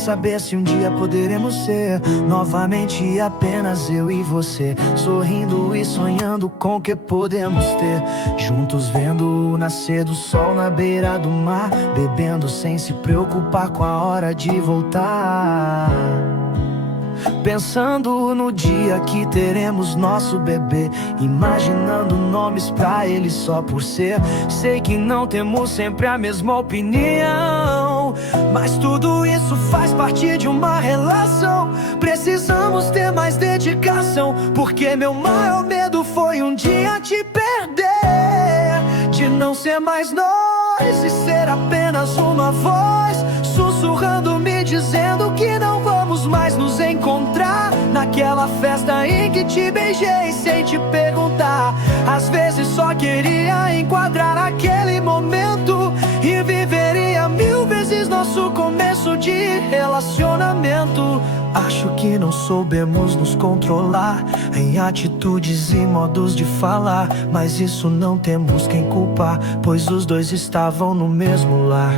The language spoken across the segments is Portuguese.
saber se um dia poderemos ser novamente apenas eu e você, sorrindo e sonhando com o que podemos ter, juntos vendo o nascer do sol na beira do mar, bebendo sem se preocupar com a hora de voltar. Pensando no dia que teremos nosso bebê, imaginando nomes pra ele só por ser. Sei que não temos sempre a mesma opinião, mas tudo isso faz parte de uma relação. Precisamos ter mais dedicação, porque meu maior medo foi um dia te perder, de não ser mais nós e ser apenas uma voz sussurrando, me dizendo que não vamos mais nos encontrar. Naquela festa em que te beijei sem te perguntar, às vezes só queria enquadrar aquele momento e viveria 1000 vezes nosso começo de relacionamento. Acho que não soubemos nos controlar em atitudes e modos de falar, mas isso não temos quem culpar, pois os dois estavam no mesmo lar.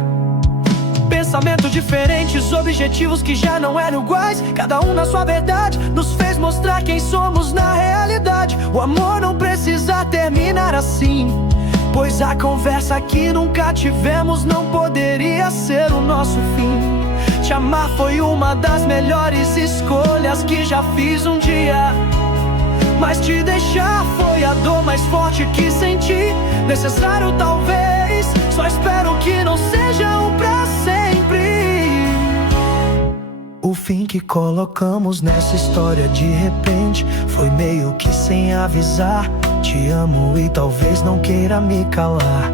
Pensamentos diferentes, objetivos que já não eram iguais, cada um na sua verdade, nos fez mostrar quem somos na realidade. O amor não precisa terminar assim, pois a conversa que nunca tivemos não poderia ser o nosso fim. Te amar foi uma das melhores escolhas que já fiz um dia, mas te deixar foi a dor mais forte que senti. Necessário talvez, só espero que não seja um pra sempre. O fim que colocamos nessa história de repente foi meio que sem avisar. Te amo e talvez não queira me calar.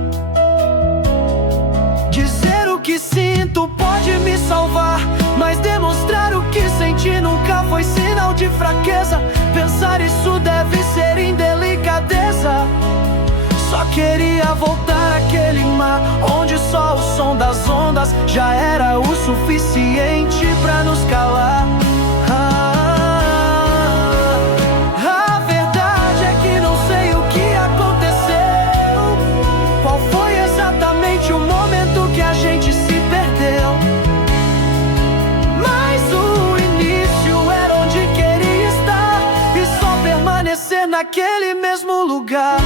Dizer o que sinto pode me salvar, mas demonstrar o que senti nunca foi sinal de fraqueza. Pensar isso deve ser indelicadeza. Só queria voltar àquele mar onde só o som das ondas já era o suficiente pra nos calar. A verdade é que não sei o que aconteceu, qual foi exatamente o momento que a gente se perdeu, mas o início era onde queria estar e só permanecer naquele mesmo lugar.